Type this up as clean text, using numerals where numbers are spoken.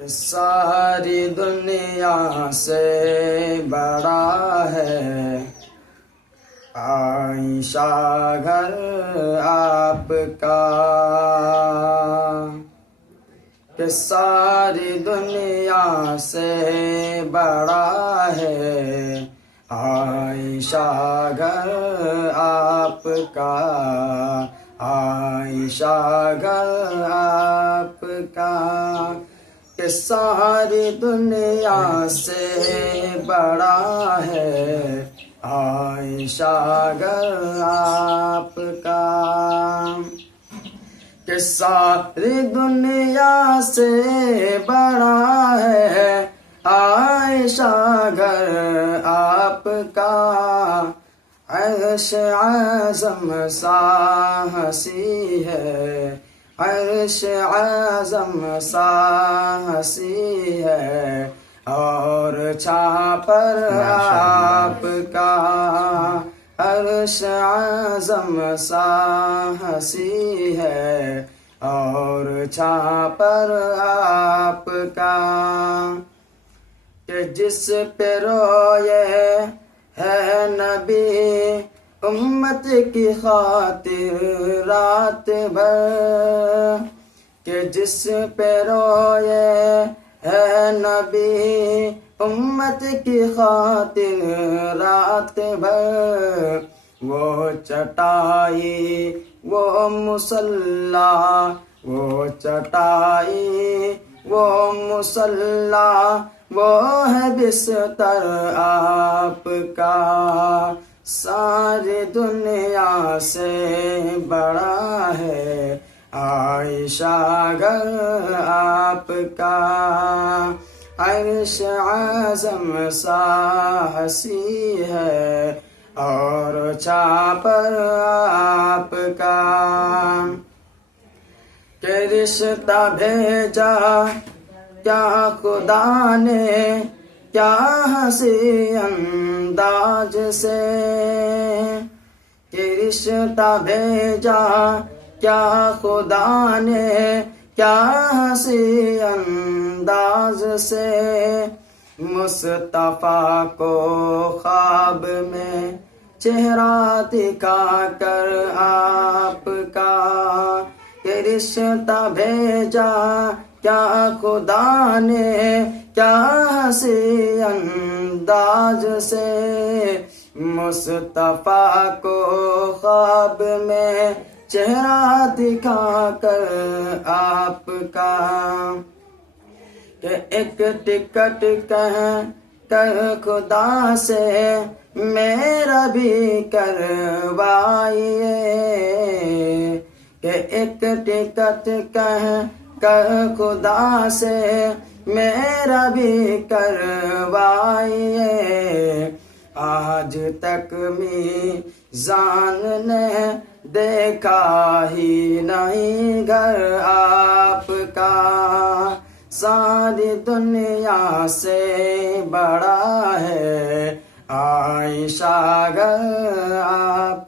ساری دنیا سے بڑا ہے عائشہ گھر آپ کا، کہ ساری دنیا سے بڑا ہے عائشہ گھر آپ کا، عائشہ گھر آپ کا، کہ ساری دنیا سے بڑا ہے عائشہ گھر آپ کا، کہ ساری دنیا سے بڑا ہے عائشہ گھر آپ کا، عرش اعظم سا ہنسی ہے، عرش اعظم سا ہنسی ہے، اور چھاپر آپ کا، عرش اعظم سا ہنسی ہے، اور چھاپر آپ کا، کہ جس پہ روئے ہے نبی امت کی خاطر رات بھر، کہ جس پہ روئے ہے نبی امت کی خاطر رات بھر، وہ چٹائی وہ مصلی، وہ چٹائی وہ مصلی، وہ ہے بستر آپ کا، ساری دنیا سے بڑا ہے عائشہ گھر آپ کا، عرش اعظم سا ہنسی ہے، اور چھاپر آپ کا، کہ رشتہ بھیجا کیا خدا نے کیا ہنسی انداز سے، کہ رشتہ بھیجا کیا خدا نے کیا ہنسی انداز سے، مصطفیٰ کو خواب میں چہرہ دکھا کر آپ کا، کہ رشتہ بھیجا کیا خدا نے کیا ہنسی انداز سے، مصطفیٰ کو خواب میں چہرہ دکھا کر آپ کا، کہ ایک ٹکٹ کہہ کر خدا سے میرا بھی کروائیے، کہ ایک ٹکٹ کہہ کر خدا سے میرا بھی کروائیے، آج تک میزان نے دیکھا ہی نہیں گھر آپ کا، ساری دنیا سے بڑا ہے عائشہ گھر آپ